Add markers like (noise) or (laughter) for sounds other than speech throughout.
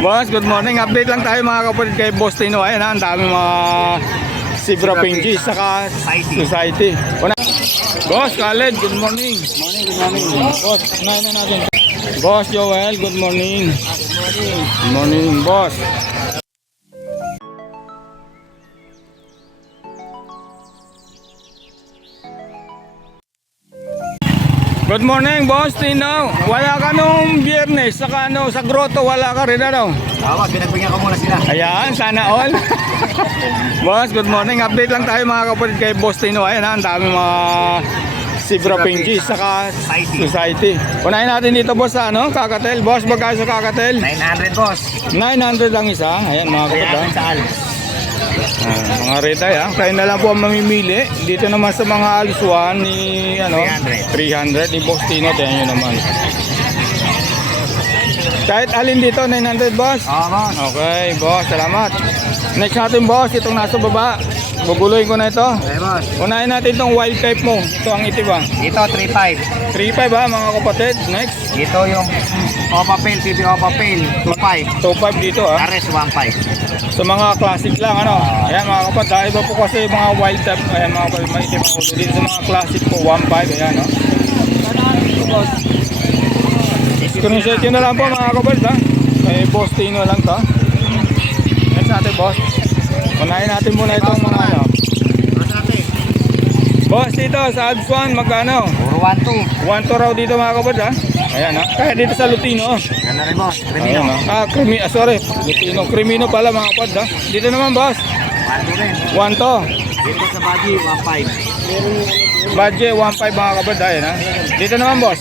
Boss, good morning. Update lang tayo mga kapatid kay Boss Tino. Ayan ha, ang daming mga Zebra Pinky saka Society. Una. Boss Khaled, good morning. Morning, good morning. Boss, unahin na natin. Boss Joel, good morning. Good morning, boss. Good morning, boss Tino. Wala ka nung biyernes, saka ano, sa grotto, wala ka rin ano. Tama, pinagbigyan ko muna sila. Ayan, sana all. (laughs) boss, good morning. Update lang tayo mga kapatid kay Boss Tino. Ayan, ha, ang daming mga Zebra Pinky saka Society. Society. Unahin natin dito boss sa ano, kakatel. Boss, magkano sa kakatel? 900 boss. 900 lang isa. Ayan mga kapatid. Kaya ha. sa Alps. Ah, mga retay ha. Kayo na lang po ang mamimili. Dito naman sa mga alisuan ni ano, 300 300. ni Boss Tino. Tingnan nyo naman. Kahit alin dito, 900 boss. Oo boss. Okay, boss, salamat. Next natin, boss, itong nasa baba. Bubuloyin ko na ito. Okay boss. Unahin natin itong wild type mo. Ito ang itim ah. Dito 3.5. 3.5 ha, mga kapatid. Next, Dito yung Opa Pail, PB Opa Pail, 2.5. 2.5 dito ah. Ares 1.5. Sa mga classic lang, ano. Ayan mga kapatid, ah, iba po kasi mga wild type. Ayan mga kapatid, may itim ako. Dito sa mga classic po, 1.5. Ayan, no. Screenshot yun na lang po mga kapatid ha. Kay Boss Tino lang to. Next natin, boss. Unahin natin muna itong mga ano. Boss, dito sa Adswan, magkano? Puro 1.2. 1 to raw dito mga kapatid ha. Ayan ha. Kaya dito sa Lutino. Yan na rin boss. Ayan, Remino. ha. Ah, krimi, ah, sorry. Lutino. Krimino pala mga kapatid ha. Dito naman boss. 1.2 rin. 1 to. Dito sa Baguio, 1.5. Budget 1.5 mga kapatid. Ayan ha. Dito naman boss.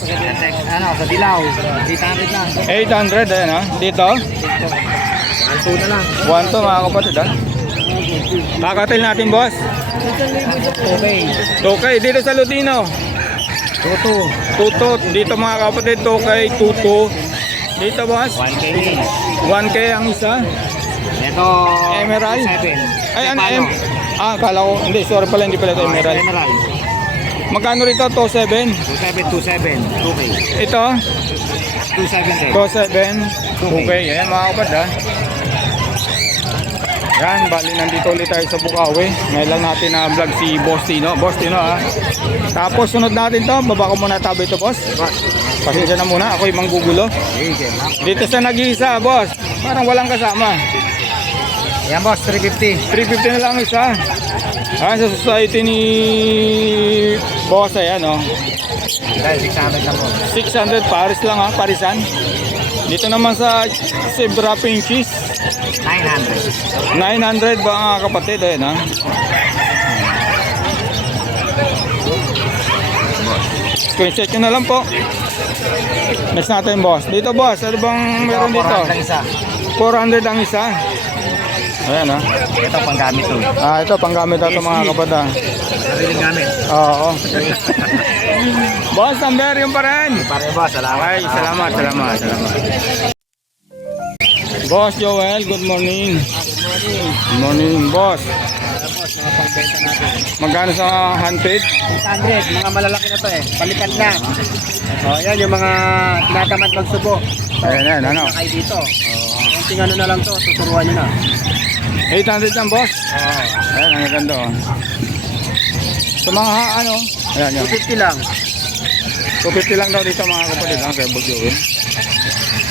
Ano, sa Dilaw, 800 lang. 800. Ayan ha. Dito. 1.2 na lang. 1 to mga kapatid ha. Kakatil natin boss. Okay. Okay, dito sa Lutino. Tuto. Tuto. Dito mga kapatid. Okay, tuto. Dito boss. 1K. 1K ang isa. Ito, Emerald? 7. Ay, ano, em, ah, kala ko, hindi, sorry pala, hindi pala ito emerald. Emerald. Magkano rito? To 7. 2727. 2K. Ito, 27 din. to 7. Okay, ayan mga kapad ha. Yan, bali nandito ulit tayo sa Bukawi. Ngayon lang natin na vlog si Boss Tino. Boss Tino ha. Tapos sunod natin to, baba ko muna tabi ito boss. Pasensya na muna, ako yung manggugulo. Dito sa nag-iisa boss, parang walang kasama. Yan boss, 350. 350 na lang isa. Ah, sa society ni Boss ayan oh. Dahil 600 lang po. 600 pares lang ha, parisan. Dito naman sa Zebra Pinkies, 900. 900 ba mga kapatid ayan ha. Screenshot nyo na lang po. Next natin boss. Dito boss, ano bang meron dito? 400 lang isa. 400 ang isa. Ayan ha. Ito pang gamit to. Ah, ito panggamit ito mga kapatid ha. Sariling gamit. Oo. (laughs) boss, number yung pa rin. Pare boss, salamat. Ay, salamat, salamat, salamat. Boss Joel, good morning. Good morning, boss. Boss, mga pangbenta natin. Magkano sa handpaid? 600, mga malalaki na to eh. Palitan na. Oh, yan yung mga tinatamad magsubo. Ayan, ayan, ano? Sakay dito. Oh, konting ano na lang to, tuturuan nyo na. 800 lang, boss. Oh, Ayan, ang ganda, oh. Sa mga, ha- ano? Ayan, yun. 250 lang. 250 lang daw dito, mga kapatid, ha, kay Boss Joel.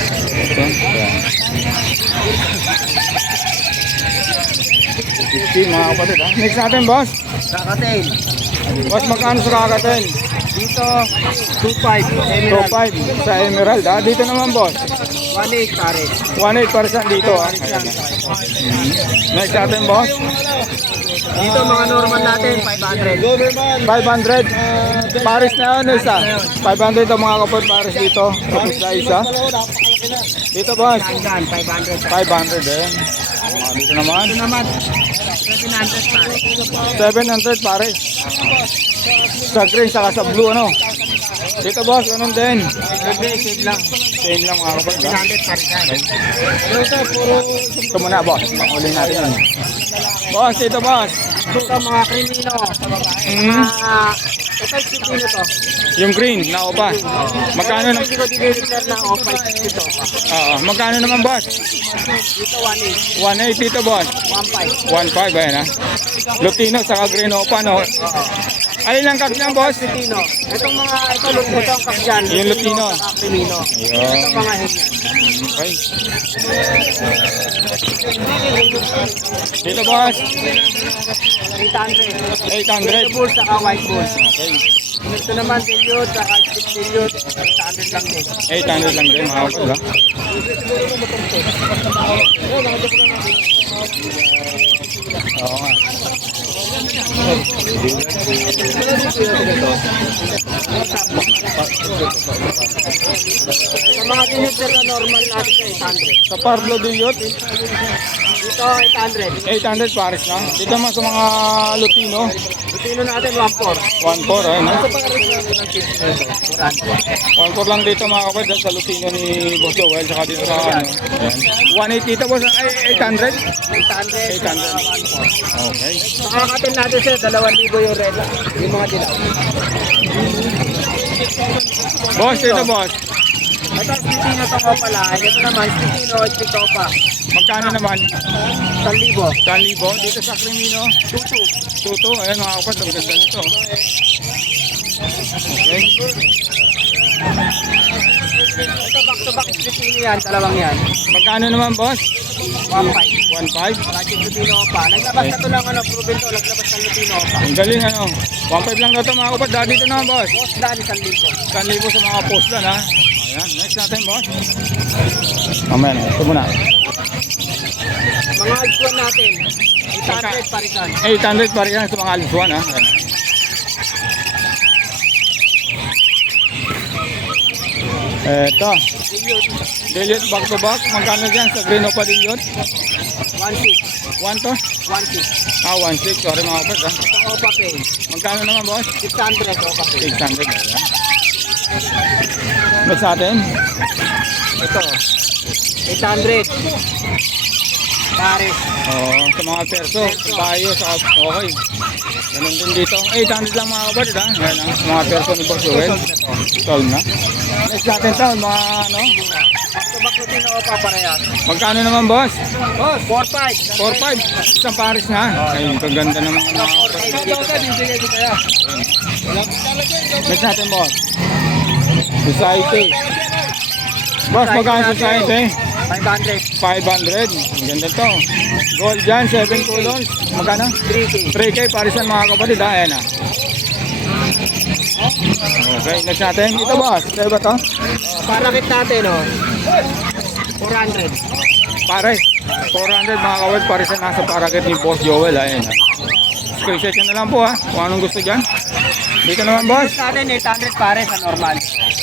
Ito. 250, mga kapatid, ha. Next natin, boss. Kakatain. Boss, magkano sa kakaten? Dito, 25. Emerald. 2.5 sa Emerald, ha. Dito naman, boss. 1.8 pare. 1.8 para sa dito, ha. Yan. Next natin, boss. Dito mga normal natin, 500. 500. Paris na yun, isa. 500 ang mga kapat Paris dito. Na isa. Dito, boss. Hanggan, 500. 500 eh. Ah, dito naman. Ito naman, 700 pare. 700 Paris. Sa green, saka sa blue, ano. Dito, boss. Ganun din. Sabi, save lang. Same lang mga kapat. ha? 700 pare. Ito muna, boss. Panguling natin yun. Boss, dito, boss. Ito mga krimino. Mm. Ito yung krimino to. Yung green, na opa. Magkano na? Hindi ko dinideclare na opa dito. Oo, magkano naman boss? Dito 1.8. 1.8 dito boss. 1.5. 1.5 ayan ha. Lutino saka green opa no. Alin lang kak niyan boss? Krimino. Itong mga, ito, ito ang kapjan. Yung Lutino. Krimino. Ayun. Ito mga hen yan. Okay. Dito boss, 800. 800. Ito bull saka white bull. Okay. Ito naman dilute saka stick dilute. 800 lang din. 800 lang din mga kapal ha. Oo nga. Sa mga dilute na normal natin ito 800. Sa Pablo Duyot, Dito 800. 800 pares na. Dito naman sa mga Lutino, Lutino natin 1.4. 1.4 ayun ha. Ito pa rin natin ng tip na ito. 400. 1.4 lang dito mga dyan sa Lutino ni Boss Joel saka dito sa ano. Ayan. 180 dito boss, ay 800. 800. 800. Okay. Makakatin natin siya, 2,000 yung red. Yung mga dilaw. Boss, dito boss. Ito, sa ko pala. Ito naman, Stitino, ito pa. Magkano naman? 1,000. 1,000 dito sa Crimino. Tutu. Tuto, ayan mga kapal, ang ganda nito. Okay. Ito, back to back Stitino yan. Dalawang yan. Magkano naman boss? 1,500. 1.5. Project Lutino pa. Naglabas na ito lang, ano, proven to. Naglabas ng Lutino pa. Ang galing ano. 1.5 lang daw ito mga kapal. Dati dito naman boss. Boss Dan, 1,000. 1,000 sa mga post lang ha. Ayan, next natin boss. Mamaya na, ito muna. Mga alpuan natin. 800 parisan. 800 pa rin yan sa mga alisuan ha. Ayan. Eto. Dilute back to back. Magkano dyan sa Green Opa Dilute? 1,600. 1 to? 1,600. Ah, 1.6. Sorry mga kapal ha. Ito, Opa Pay. Magkano naman boss? 600 Opa Pay. 600 ayan. Next natin. Ito. 800. Paris. Oo, sa mga perso, bayo, sa okay. Ganun din dito. 800 lang mga kapatid ha. Yan ang mga perso ni Boss Joel. Solve na. Next natin to, mga ano. Back to back Lutino Opa parehas. Magkano naman boss? Boss, 4,500. 4-5. Isang Paris na. Ayun, kaganda naman ang mga Next natin boss. Society. Boss, magkano society? 500. 500. Ang ganda to. Gold dyan, 7 colors. Magkano? 3K. 3K parisan mga kapatid ha. Ayan ha. Okay, next natin. Dito boss. Sa'yo ba to? Parakit natin, oh. 400. Pare. 400 mga kapatid parisan nasa parakit ni Boss Joel. Ayan ha. Screenshot nyo na lang po ha. Kung anong gusto dyan. Dito naman boss. Boss natin, 800 pare sa normal.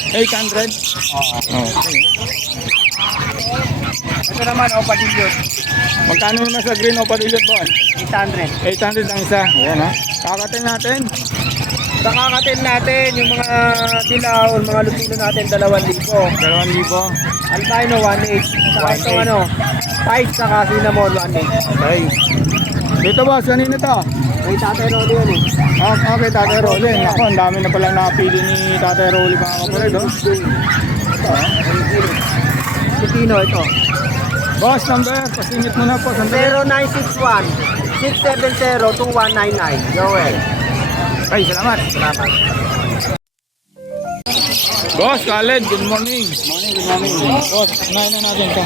800. Oo. Okay. Ito naman, Opa Dilute. Magkano naman sa green o padilot boss? 800. 800 ang isa. Ayan ha. Kakatin natin. Sa kakatin natin, yung mga dilaw, mga lupino natin, 2,000. 2,000. Albino, 1,800. Saka 1,800. ano, Spice, saka cinnamon, 1,800. Okay. Dito boss, kanina to? May tatay Rolly yun eh. Ah, Okay, Tatay Rolly. Ako, ang dami na pala napili ni Tatay Rolly mga kapatid. Oh. Lupino, ito. Boss, number, pasingit mo na po. Sandali. 0961 670-2199. Joel. Ay, salamat. Salamat. Boss, Khaled, good morning. Morning, good morning. Boss, unahin na natin to.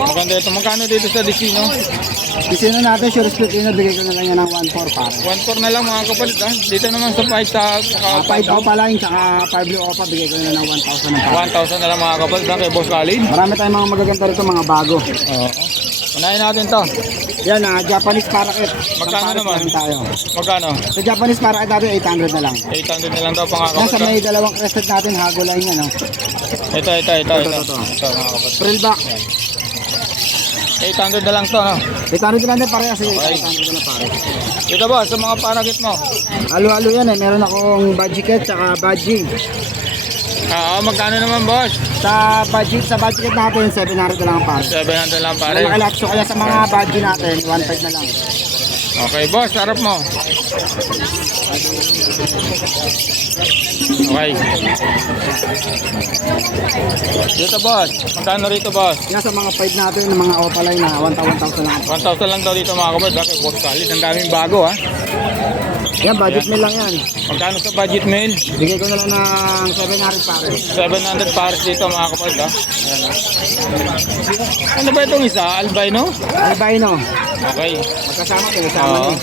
Maganda ito. Magkano dito sa Dicino? Isino natin, sure split ino, bigay ko na lang yan ng 1.4 pare. 1.4 na lang mga kapatid ha. Dito naman sa 5 sa saka 5 opa line, saka 5 blue opa, bigay ko na ng 1,000 ng pare. 1,000 na lang mga kapatid ha, kay Boss Khalid. Marami tayong mga magaganda rito, mga bago. Oo. Unahin natin to. Yan, ah, Japanese parakeet. Magkano naman? meron tayo. Magkano? Sa Japanese parakeet natin, 800 na lang. 800 na lang daw mga Nasa kapatid. ha. may dalawang crested natin, hago line yan. Oh. Ito, ito, ito, ito. Ito, ito, ito. Ito. Frill back. 800 na lang to ha. 800 na din parehas. eh. Okay. 800 na pare. Dito boss, sa mga panakit mo. Halo-halo yan eh. Meron akong budget tsaka budgie. Ah, magkano naman boss? Sa budget, sa budget natin, 700 na lang ang pare. 700 lang pare. Malaki lahat. So kaya sa mga budget natin, 1.5 na lang. Okay, boss, harap mo. Okay. Dito, boss. Magkano rito, boss? Yan sa mga 5 natin, ng mga opaline na 1,000 lang. 1,000 lang daw dito mga kabad. Ha? Kay Boss Khalid. Ang daming bago, ha? Yan, budget meal lang yan. Magkano sa budget mail? Bigay ko na lang ng 700 pare. 700 pares dito mga kapatid ha. Ayan, ha? Ano ba itong isa? Albino? Albino. Okay. Magkasama ko, kasama Oo. niyo.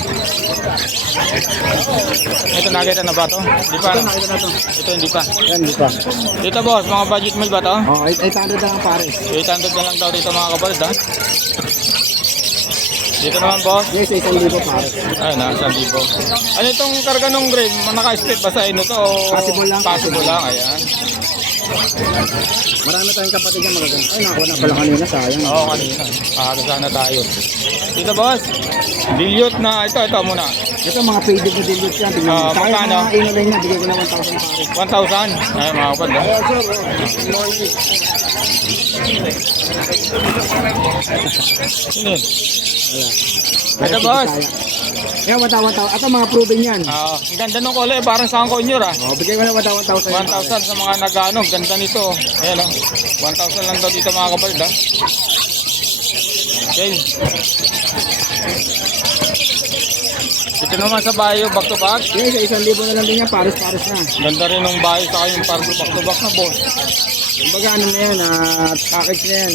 Ito nakita na ba to? Hindi pa. Ito, nakita na to. Ito hindi pa. Yan, di pa. Dito boss, mga budget mail ba to? Oh, 800 lang ang pare. 800 na lang daw dito mga kapatid ha. Dito naman boss. Yes, 1,000 pare. Ayun na, 1,000. Ano itong karga ng green? Naka-split ba sa ino to? Possible lang. Possible lang, ayan. Marami tayong kapatid yan magaganda. Ay, nakuha na pala kanina, sayang. Oo, kanina. Aaga sana tayo. Dito boss. Dilute na, ito, ito muna. Ito mga faded na dilute yan. Tingnan Ah, mo. Kaya magkano? mga inulay na, bigay ko na 1,000 pare. 1,000. Ay, mga kapatid. ha? Ayan, sir. oh. Sino yun? Wala. Ito, boss. Yan, 1,000. Ito mga proven yan. Ah, ang ganda ng kulay, parang sa konyor ah. Oh, bigay ko na 1,000. 1,000 sa mga nagano, ganda nito. Ayan oh. 1,000 lang daw dito mga kapatid ah. Okay. Ito naman sa bayo, back to back. Yes, sa 1,000 na lang din yan. Pares-pares na. Ganda rin ng bayo sa yung pardo back to back na boss. Kumbaga ano na yan, ah, package na yan.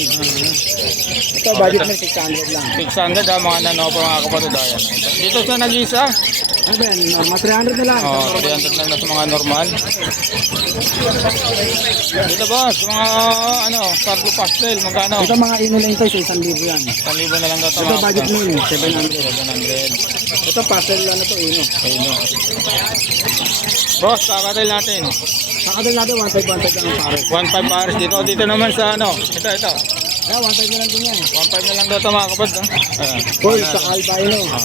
Ito, budget na 600 lang. 600 ah, mga nanopa mga kapatid ah. Ayan. Dito sa nag-isa, Ano ba yan? Mga 300 na lang. oh, 300 lang na sa mga normal. Dito boss, mga ano, cargo pastel, magkano? Ito mga inulay ito, sa 1,000 yan. 1,000 na lang daw ito Ito, mga budget kapatid. mo yun, 700. 700. Ito, pastel ano to, ino. Ayun o. Boss, kakatil natin. Kakadal natin, 1,500 lang ang pare. 1.5 pares dito. Dito naman sa ano. Ito, ito. Yeah, 1,500 na lang din yan. 1.5 na lang daw ito mga kapad. No? Ayan. Gold Ano? sa albino. Ah.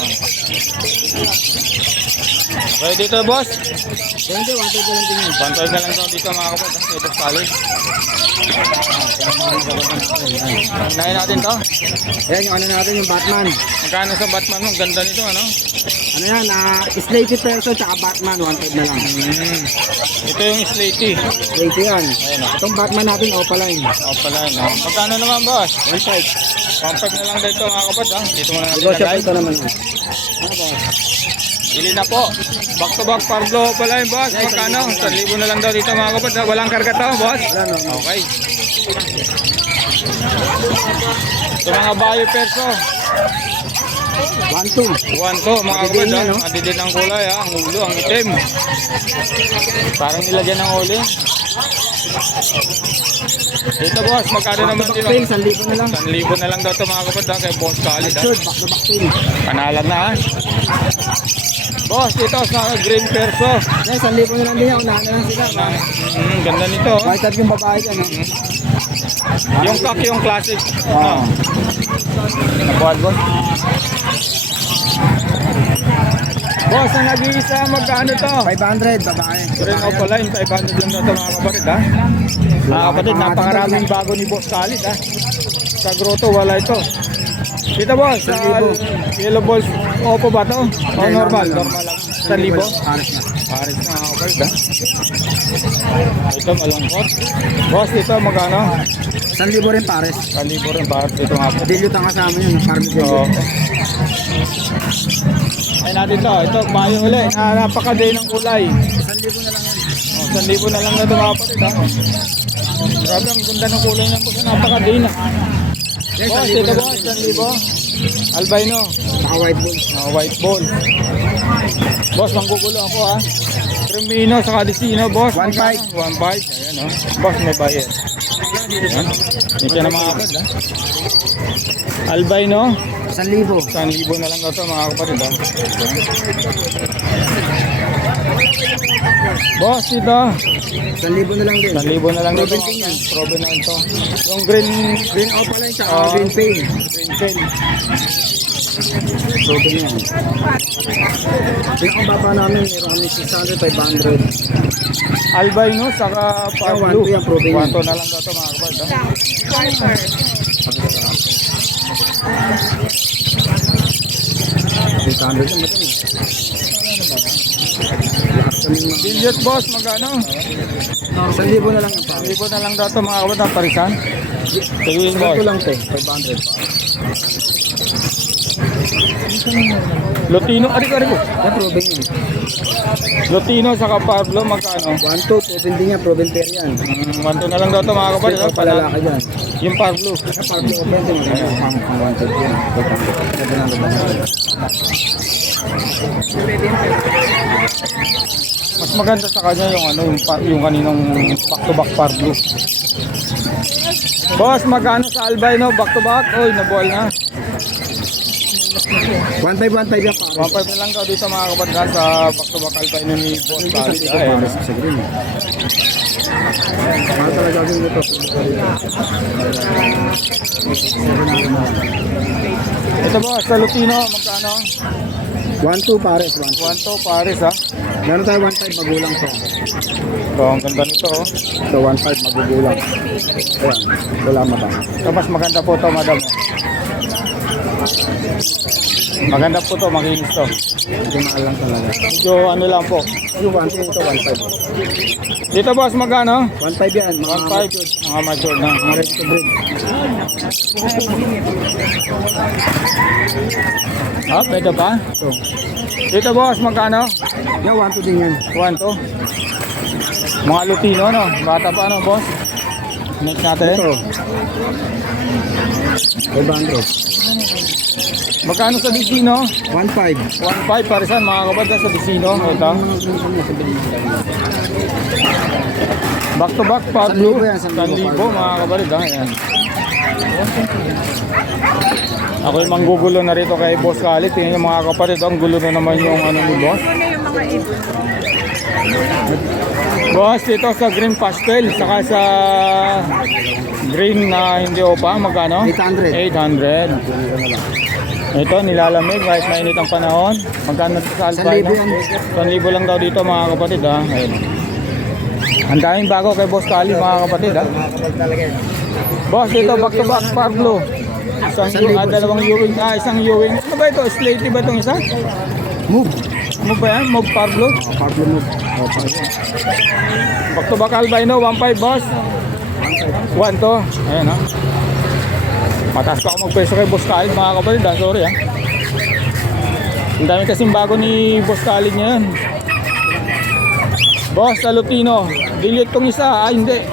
Okay, dito boss. Yan din, 1,500 na lang din yan. 1.5 na lang daw dito mga kapad. No? Ito solid. Unahin natin to. Ayan yung ano natin, yung Batman. Magkano sa Batman mo? Ganda nito ano? Ano yan, ah, Slaty Perso tsaka Batman, 1,500 na lang. Hmm. Ito yung slaty. Slaty yan. Ayan o. Itong Batman natin, Opaline. Oh, pala no. Magkano naman boss? 1,500. 1.5 na lang dito mga kapad. Ha? Dito muna natin Negotiable lagay. ito naman. Ano ba? Bili na po. Back to back pardo yung boss. Magkano? 1,000 na lang daw dito mga kapatid. ha? Walang karga to, boss. Wala, no? Okay. Ito mga bayo perso. 1,200. 1 to mga kapatid. yan, no? Madidin ang kulay ha. Ang ulo, ang itim. Parang nilagyan ng uli. Dito boss, magkano naman dito? tail, 1,000 na lang. 1,000 na lang daw to mga kapatid. ha? Kay boss Khalid. ha? Short, back to back tail. Panalan na ha. Boss, dito sa green perso. Yan, 1,000 na lang din yan. Unahan na lang sila. Na, mm, ganda nito. oh. Up yung babae dyan, no? Yung kak, yung classic. Wow. No. Nabuhat, boss. Boss, ang nag-iisa, magkano to? 500, babae. Green Opaline, 500 lang na ito mga kapatid, ha? Mga kapatid, napakaraming bago ni Boss Khalid, ha? Sa grotto, wala ito. Dito, boss, sa yellow balls, opo ba to? O normal? Normal lang. Sa libo? Halos na. Paris na mga kapatid, ha? Ito, malungkot. Boss, dito, magkano? 1,000 rin pares. Sa libo rin, pares dito nga po. Dilute ang kasama yun. Farm Oo. Ay natin to. Ito, bayo uli. Na, napaka-day ng kulay. 1,000 na lang yan. Oh, 1,000 na lang na ito kapatid ha. Grabe, ang ganda ng kulay niya. Napaka-day na. Yes, Boss, 1,000 ito na boss, lang. 1,000. Albino. Saka white bull. Oh, white ball. Boss, manggugulo ako ha. Cremino sa Cadicino, boss. 1.5. 1.5. Ayan oh. Boss, may bayad. Ayan. Ito na mga kapatid ha. Albino. 1,000. 1,000 na lang daw ito mga kapatid. Ha? Boss, ito. 1,000 na lang din. 1,000 na lang daw ito. Proven yan. Proven na ito. Yung green, Green opaline tsaka Ah. green pail. green tail. Proven yan. Yung ang baba namin, meron kami 600, 500. Albino, saka Pablo. 1-2 yan, proven yan. 1-2 na lang daw ito mga kapatid. Ha? 800 Lakas kami mga... Billiard boss, magkano? 1,000 na lang pare. Libo na lang daw ito mga kapatid, parisan. Tingin mo. Ito lang te, 500 pa. Lutino, ari ko, ari ko. Yan, proven yun. Lutino sa Pablo, magkano? 1 to, proven din yan, proven pair yan. Mm, wanto na lang daw ito mga kapatid. Ito palalaki dyan. Yung Pablo. Sa Pablo Open, din ang ang 1 yan. Ito ang Mas maganda sa kanya yung ano, yung, yung kaninong back-to-back Pablo. Boss, magkano sa albino back-to-back? Oy, nabuhal na. 1.5, 1.5 yan pare. 1.5 na lang daw dito mga kapatid ah, sa back-to-back ni Boss sa Ayun. pare sa green. Mahal talaga. Ito boss, sa Lutino, magkano? 1-2 pares, 1 1 to Paris ha. Meron tayo 1.5 magulang to. So, ang ganda nito oh. Ito 1.5 magugulang. Ayan, wala mata. Ito mas maganda po to madam. Maganda po to, makinis to. Medyo mahal lang talaga. Medyo ano lang po. 1.2 ito, 1.5. Dito boss, magkano? 1.5 yan, mga 1.5. Mga mature na. mga ready to breed. Ah, pwede pa? Ito. Dito boss, magkano? Yan, 1.2 din yan. 1 to. Mga Lutino, no? Bata pa, ano, boss? Next natin. Ito. 500. Magkano sa Vicino? 1.5. 1.5 parisan, mga kapatid sa Vicino. Ito. Back to back, Pablo. 1,000 yan, 1,000 1,000 mga kapatid. Ha? Ayan. Ako yung manggugulo na rito kay Boss Khalid. Tingnan yung mga kapatid, ang gulo na naman yung ano ni Boss. Boss, dito sa green pastel, saka sa green na hindi opa, magkano? 800. 800. Ito, nilalamig kahit mainit ang panahon. Magkano sa Alpino? 1,000 yan. 1,000 lang daw dito mga kapatid ha. Ayun. Ang daming bago kay Boss Kali mga kapatid ha. Boss, dito back to back Pablo. Isang ah, dalawang Ewing, ah, isang Ewing. Ano ba ito? Slaty ba itong isa? Move. Ano ba yan? Mob Pablo? Pablo move. Back to back Albino, 1.5 boss. 1 to. Ayan ha. Mataas pa ako magpeso kay Boss Khalid mga kapatid ha. Sorry ha. Ang dami kasing bago ni Boss Khalid ngayon. Boss, sa Lutino. Dilute tong isa ah, hindi.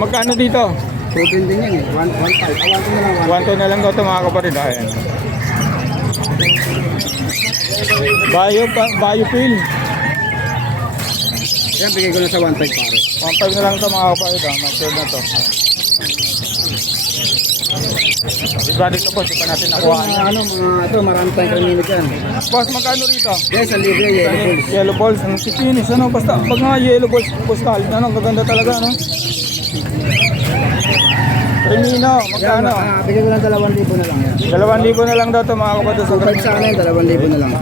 Magkano dito? Proven din yan eh. 1.5. Ah, 1 na lang. 1 to na lang daw ito mga kapatid. Ayan. Bayo, bayo pill. Yan, bigay ko na sa 1.5 pare. 1.5 na lang ito mga kapatid ha. Mag-share na to. Diba dito boss, di pa natin nakuha. Mga ano, mga ito, marami tayong kanino dyan. Boss, magkano rito? Guys, ang libre, yellow balls. Yellow balls, ang kikinis, ano, basta pag mga yellow balls, boss Khalid, ano, gaganda talaga, ano? Remino, Yan, magkano? ah, bigay ko lang 2,000 na lang yan. 2,000 na lang daw ito mga kapatid sa 2.5 sa akin, 2,000 na lang.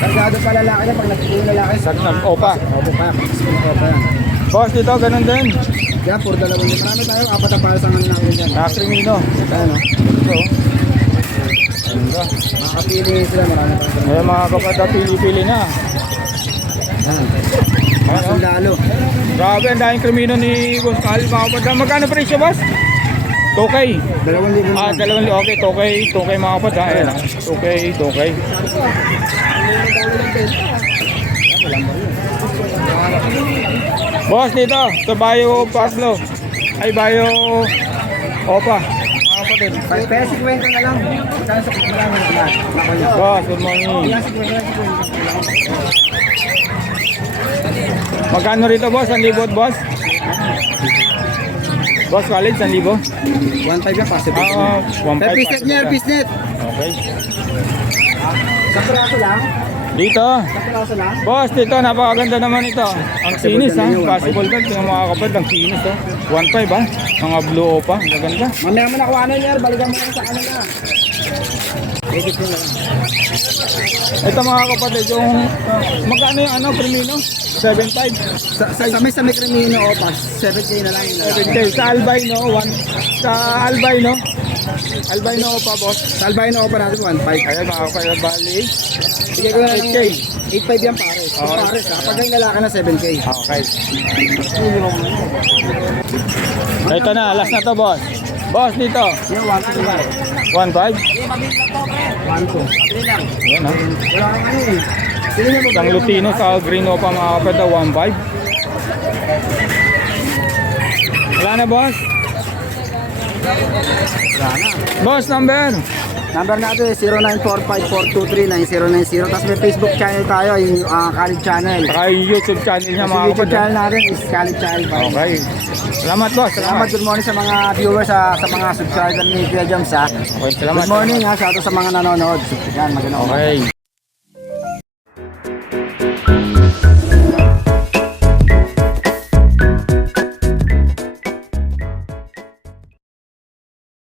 Kargado pa lalaki na pag nagpili lalaki. Sa opa. Opo pa, pa yan. Boss, dito, ganun din. Yan, puro 2,000. Marami tayo, apat na para sa ngayon namin yan. Na Remino. Ano? Ito. Ganda. Makakapili sila, marami tayong Ngayon mga kapatid, pili-pili na. Yan. Ano? Sundalo. Grabe, ang daming krimino ni Khalid, mga. Magkano presyo, boss? 2K. 2,000 na Ah, lang. dalawang li- okay, tokay, tokay mga kapatid. ha? Ayan, ha? tokay, tokay. Boss, dito, sa Bayo Paslo. Ay, Bayo Opa. Mga kapatid. Kaya 50 na lang. Na niya. Boss, good morning. 50, Magkano rito, boss? 1,000, boss? Boss, college, 1,000? 1.5 yan, possible. Ah, Eh, 1,500. pisnet niya, pisnet. Okay. Sa piraso lang. Dito. Boss, dito, napakaganda naman ito. Ang sinis, ha? Possible ka. Tingnan mga kapatid, ang sinis, ha? 1.5, ha? Mga blue opa. Ang gaganda. Mamaya mo nakuha na niya, balikan mo sa kanila. Ito mga kapatid, yung... ah, magkano yung ano, premino? 7.5. Sa, sa, sa may sa may Opas, 7K na lang yun. 7K. Sa Albino, 1. Sa Albino, Albino pa, boss. Albino ko pa natin 1.5. Ayan, mga kapatid, bali. Bigay ko na ng 8K. 8.5 yan pares. Okay. Pares ha. Pag yung lalaki na 7K. Okay. Ito na, last na to, boss. Boss, dito. 1.2 lang. 1.5. 1.2. Ayan, ha. Ano eh. Isang Lutino sa Green Opa, mga kapatid, 1.5. Wala na, boss. Boss, number. Number natin is 0945-423-9090. Tapos may Facebook channel tayo, yung uh, Khalid channel. Saka yung YouTube channel niya, mga YouTube channel natin is Khalid channel. Okay. Salamat, boss. Salamat, Salamat. good morning sa mga viewers, sa, sa mga subscriber ni Kuya Joms ha. Okay, salamat. Good morning ha, shout out sa mga nanonood. Yan, magandang. Okay.